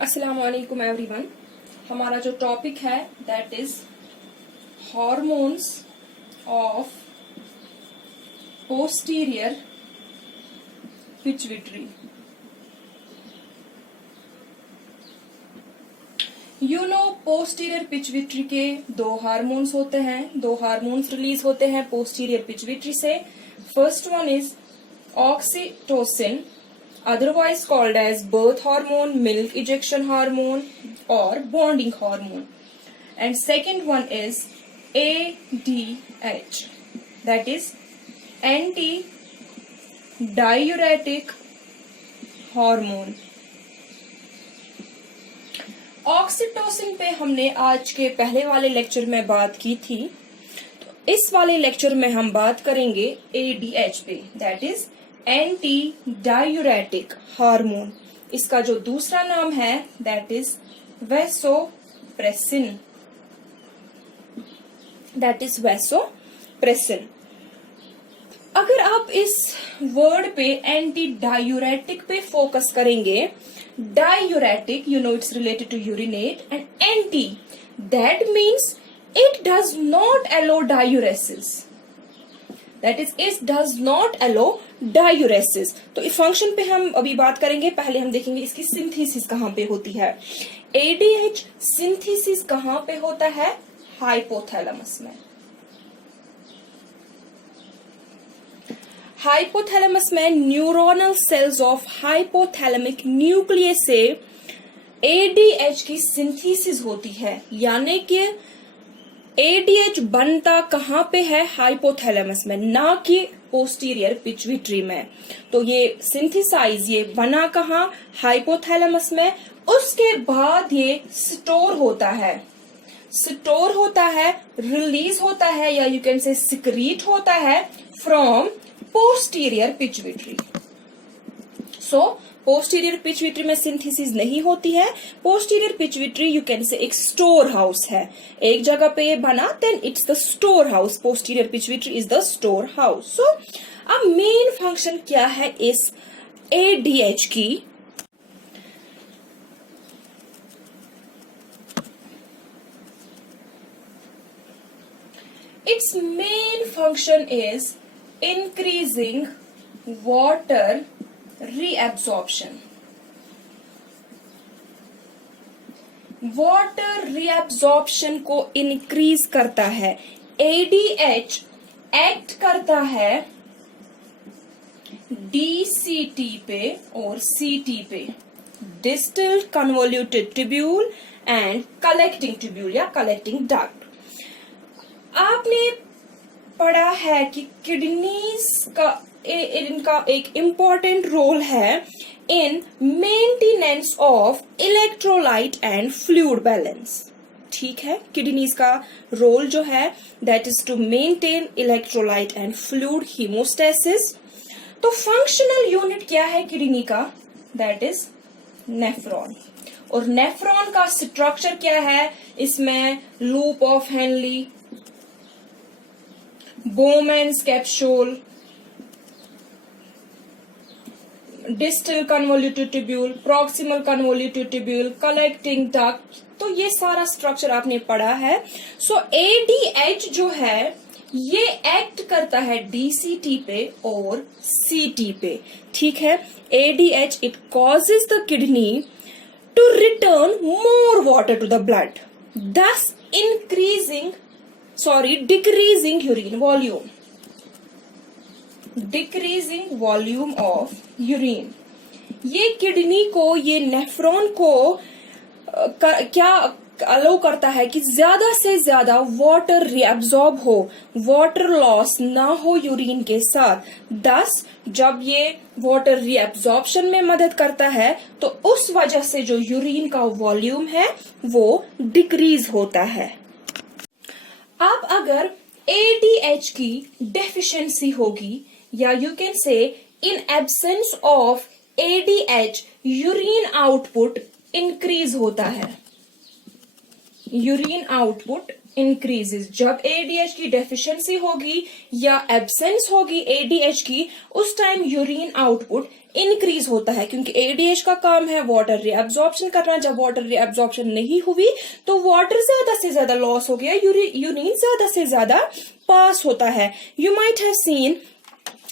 अस्सलाम वालेकुम एवरीवन। हमारा जो टॉपिक है that is hormones of posterior pituitary. Posterior pituitary के दो हार्मोन्स होते हैं, दो हार्मोन्स रिलीज होते हैं पोस्टीरियर पिट्यूटरी से। First one is oxytocin, otherwise called as birth hormone, milk ejection hormone or bonding hormone, and second one is ADH, that is anti diuretic hormone। Oxytocin पे हमने आज के पहले वाले लेक्चर में बात की थी, तो इस वाले लेक्चर में हम बात करेंगे ADH पे, that is anti diuretic hormone. इसका जो दूसरा नाम है that is vasopressin, that is vasopressin. अगर आप इस वर्ड पे एंटी डायूरेटिक पे फोकस करेंगे, diuretic you know it's related to urinate, and anti that means it does not allow diuresis, that is it does not allow diuresis. तो इस फंक्शन पे हम अभी बात करेंगे, पहले हम देखेंगे इसकी सिंथेसिस कहां पे होती है। एडीएच सिंथेसिस कहां पे होता है? हाइपोथैलेमस में। हाइपोथैलेमस में neuronal cells of hypothalamic nucleus से एडीएच की सिंथेसिस होती है, यानी कि एडीएच बनता कहां पे है? हाइपोथैलेमस में, ना कि पोस्टीरियर पिट्यूटरी में। तो ये सिंथेसाइज ये बना कहां? हाइपोथैलेमस में। उसके बाद ये स्टोर होता है, रिलीज होता है, या यू कैन से सिक्रीट होता है from posterior pituitary. So posterior pituitary में सिंथेसिस नहीं होती है। पोस्टीरियर पिट्यूटरी यू कैन से एक स्टोर हाउस है, एक जगह पे ये बना, then it's the storehouse. Posterior pituitary is the storehouse. So अब मेन फंक्शन क्या है इस एडीएच की? It's main function is increasing water reabsorption। Water reabsorption को इंक्रीज करता है। ADH एक्ट करता है DCT पे और CT पे, distal convoluted tubule and collecting tubule या कलेक्टिंग डक्ट। आपने पढ़ा है कि किडनीज का इनका एक इम्पॉर्टेंट रोल है in maintenance of electrolyte and fluid balance. ठीक है, किडनीज का रोल जो है that is to maintain electrolyte and fluid homeostasis. तो फंक्शनल यूनिट क्या है किडनी का? That is nephron. और नेफ्रॉन का स्ट्रक्चर क्या है? इसमें loop of Henle, Bowman's capsule, distal convoluted tubule, proximal convoluted tubule, collecting duct, तो ये सारा स्ट्रक्चर आपने पढ़ा है। सो ADH जो है ये एक्ट करता है DCT पे और CT पे। ठीक है, ADH it causes the kidney to return more water to the blood, thus decreasing urine volume, decreasing volume of urine। ये किडनी को, ये नेफ्रॉन को क्या अलाउ करता है कि ज्यादा से ज्यादा वाटर रिएब्सॉर्ब हो, वाटर लॉस ना हो यूरिन के साथ। दस जब ये वाटर रिएब्सॉर्प्शन में मदद करता है तो उस वजह से जो यूरिन का वॉल्यूम है वो डिक्रीज होता है। अब अगर ADH की डेफिशिएंसी होगी, या यू कैन से in absence of ADH urine output increase होता है, यूरिन आउटपुट इंक्रीजेस। जब एडीएच की डेफिशिएंसी होगी या एब्सेंस होगी एडीएच की, उस टाइम यूरिन आउटपुट इंक्रीज होता है, क्योंकि एडीएच का काम है वाटर रीअब्जॉर्प्शन करना। जब वाटर रीअब्जॉर्प्शन नहीं हुई तो वाटर ज्यादा से ज्यादा लॉस हो गया, यूरिन ज्यादा से ज्यादा पास होता है। You might have seen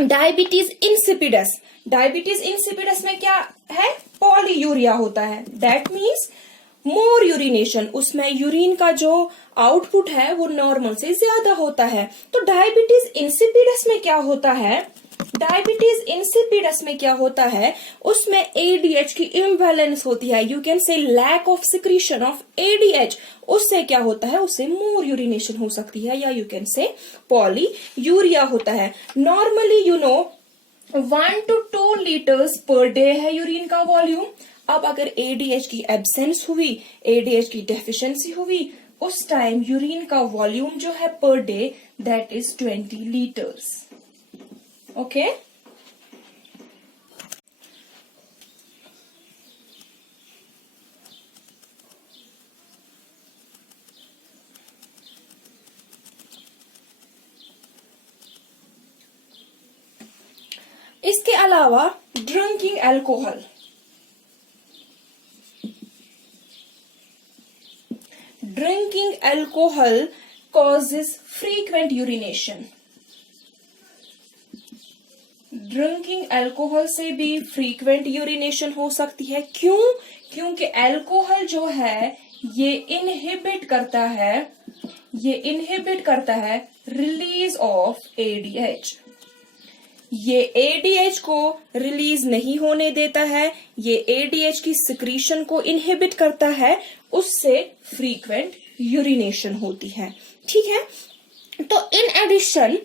diabetes insipidus. Diabetes insipidus में क्या है? पॉलीयूरिया होता है। दैट मीन्स मोर यूरिनेशन, उसमें यूरिन का जो आउटपुट है वो नॉर्मल से ज्यादा होता है। तो डायबिटीज इंसिपिडस में क्या होता है? डायबिटीज इंसिपिडस में क्या होता है? उसमें एडीएच की इम्बैलेंस होती है। You can say lack of secretion of ADH. उससे क्या होता है? उससे मोर यूरिनेशन हो सकती है, या यू कैन से पॉलीयूरिया होता है। Normally you know 1 to 2 litres per day है यूरिन का वॉल्यूम। अब अगर एडीएच की एब्सेंस हुई, एडीएच की डेफिशिएंसी हुई, उस टाइम यूरिन का वॉल्यूम जो है per day that is 20 litres. Okay, इसके अलावा drinking alcohol. Drinking alcohol causes frequent urination। Drinking alcohol से भी फ्रीक्वेंट यूरिनेशन हो सकती है। क्यों? क्योंकि अल्कोहल जो है ये इनहिबिट करता है रिलीज ऑफ एडीएच। ये एडीएच को रिलीज नहीं होने देता है, ये एडीएच की सिक्रीशन को इनहिबिट करता है, उससे फ्रीक्वेंट यूरिनेशन होती है। ठीक है, तो इन एडिशन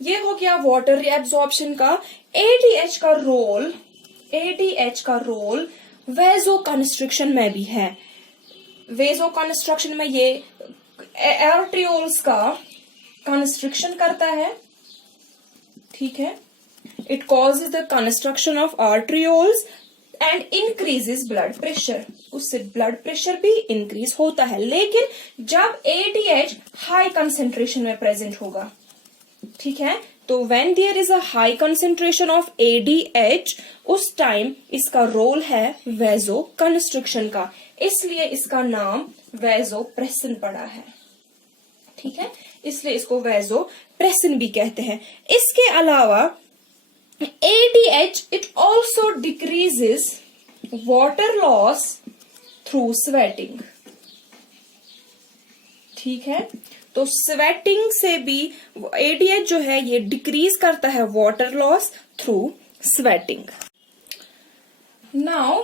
ये हो गया वाटर रीअब्जॉर्प्शन का। एडीएच का रोल वेजो कंस्ट्रक्शन में भी है। वेजो कंस्ट्रक्शन में ये आर्ट्रियोल्स का कंस्ट्रक्शन करता है। ठीक है, it causes the construction of arterioles and increases blood pressure. उससे ब्लड प्रेशर भी इंक्रीज होता है, लेकिन जब एडीएच हाई कंसेंट्रेशन में प्रेजेंट होगा। ठीक है, तो when there is a high concentration of ADH, उस टाइम इसका रोल है वेजो कंस्ट्रक्शन का, इसलिए इसका नाम वेजोप्रेसिन पड़ा है। ठीक है, इसलिए इसको वेजोप्रेसिन भी कहते हैं। इसके अलावा ADH it also decreases water loss through sweating। ठीक है, तो स्वेटिंग से भी ADH जो है ये डिक्रीज करता है water loss through sweating. Now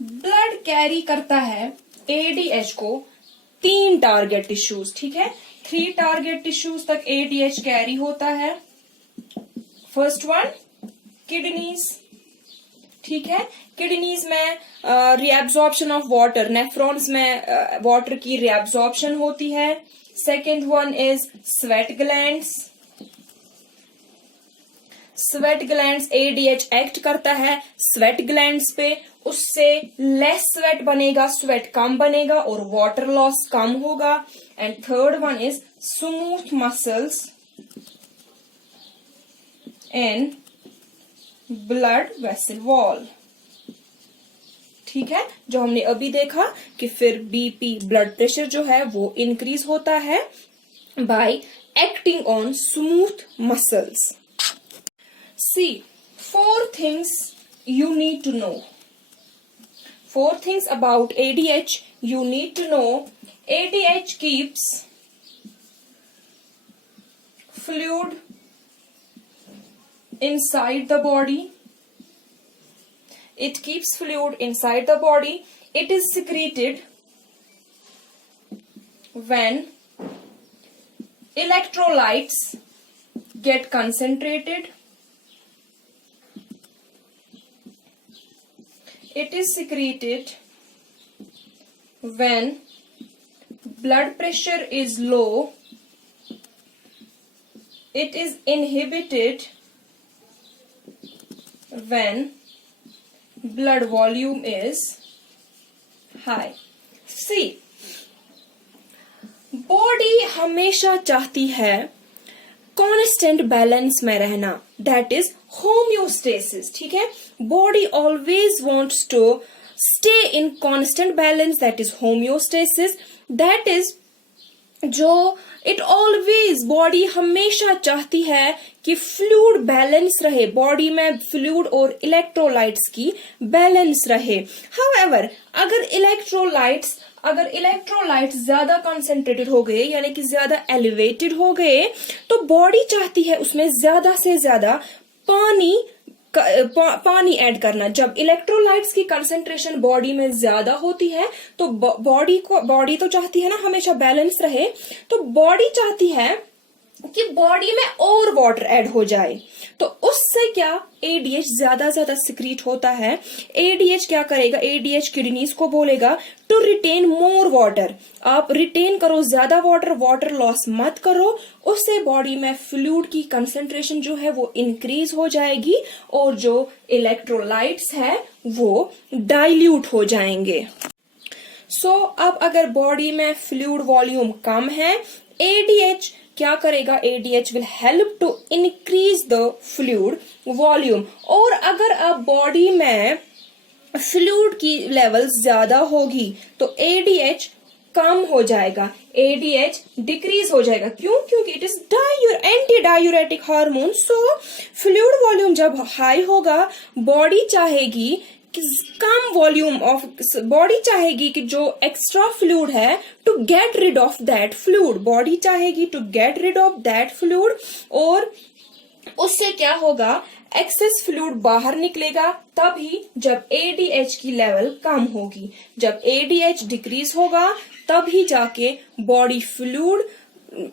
blood carry करता है ADH को 3 टारगेट टिश्यूज। ठीक है, 3 टारगेट टिश्यूज तक ADH कैरी होता है। First one kidneys. ठीक है, किडनीज में रीअब्जॉर्प्शन ऑफ वाटर, नेफ्रॉन्स में वाटर की रीअब्जॉर्प्शन होती है। Second one is sweat glands. Sweat glands ADH act करता है स्वेट ग्लैंड्स पे, उससे लेस स्वेट बनेगा, स्वेट कम बनेगा और वाटर लॉस कम होगा। And third one is smooth muscles in blood vessel wall. ठीक है, जो हमने अभी देखा कि फिर बीपी ब्लड प्रेशर जो है वो इंक्रीज होता है bye acting on smooth muscles. See, 4 things you need to know. 4 things about ADH you need to know. ADH keeps fluid inside the body. It keeps fluid inside the body. It is secreted when electrolytes get concentrated. It is secreted when blood pressure is low. It is inhibited when blood volume is high. See, body हमेशा चाहती है constant balance में रहना, that is homeostasis, ठीक है। Body always wants to stay in constant balance, that is homeostasis, that is जो it always, body हमेशा चाहती है कि फ्लूइड बैलेंस रहे, बॉडी में फ्लूइड और इलेक्ट्रोलाइट्स की बैलेंस रहे। हाउएवर अगर इलेक्ट्रोलाइट्स ज्यादा कंसेंट्रेटेड हो गए, यानी कि ज्यादा एलिवेटेड हो गए, तो बॉडी चाहती है उसमें ज्यादा से ज्यादा पानी ऐड करना। जब इलेक्ट्रोलाइट्स की कंसेंट्रेशन बॉडी में ज्यादा होती है तो बॉडी तो चाहती है ना हमेशा बैलेंस रहे, तो बॉडी चाहती है कि बॉडी में और वाटर ऐड हो जाए। तो उससे क्या, एडीएच ज्यादा सिक्रीट होता है। एडीएच क्या करेगा, एडीएच किडनीज को बोलेगा टू रिटेन मोर वाटर, आप रिटेन करो ज्यादा वाटर लॉस मत करो। उससे बॉडी में फ्लूइड की कंसेंट्रेशन जो है वो इंक्रीज हो जाएगी और जो इलेक्ट्रोलाइट्स है वो डाइल्यूट हो जाएंगे। अब अगर बॉडी में फ्लूइड वॉल्यूम कम है, एडीएच क्या करेगा, ADH will help to increase the fluid volume. और अगर अब बॉडी में फ्लूइड की लेवल ज्यादा होगी तो एडीएच कम हो जाएगा, एडीएच डिक्रीज हो जाएगा। क्यों? क्योंकि it is anti diuretic hormone. So fluid volume जब हाई होगा, बॉडी चाहेगी कम वॉल्यूम ऑफ, बॉडी चाहेगी कि जो एक्स्ट्रा फ्लूइड है to get rid of that fluid, body चाहेगी to get rid of that fluid, और उससे क्या होगा, एक्सेस फ्लूइड बाहर निकलेगा तभी जब एडीएच की लेवल कम होगी। जब एडीएच डिक्रीज होगा तभी जाके बॉडी फ्लूइड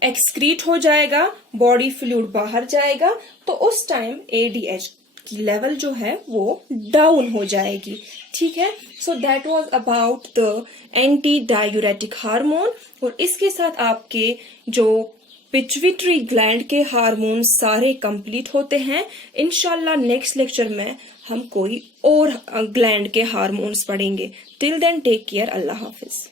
एक्सक्रीट हो जाएगा, बॉडी फ्लूइड बाहर जाएगा, तो उस टाइम एडीएच की लेवल जो है वो डाउन हो जाएगी, ठीक है। So that was about the anti diuretic hormone. और इसके साथ आपके जो पिट्यूटरी ग्लैंड के हार्मोन सारे कंप्लीट होते हैं। इंशाल्लाह नेक्स्ट लेक्चर में हम कोई और ग्लैंड के हार्मोन्स पढ़ेंगे। टिल देन टेक केयर, अल्लाह हाफिज।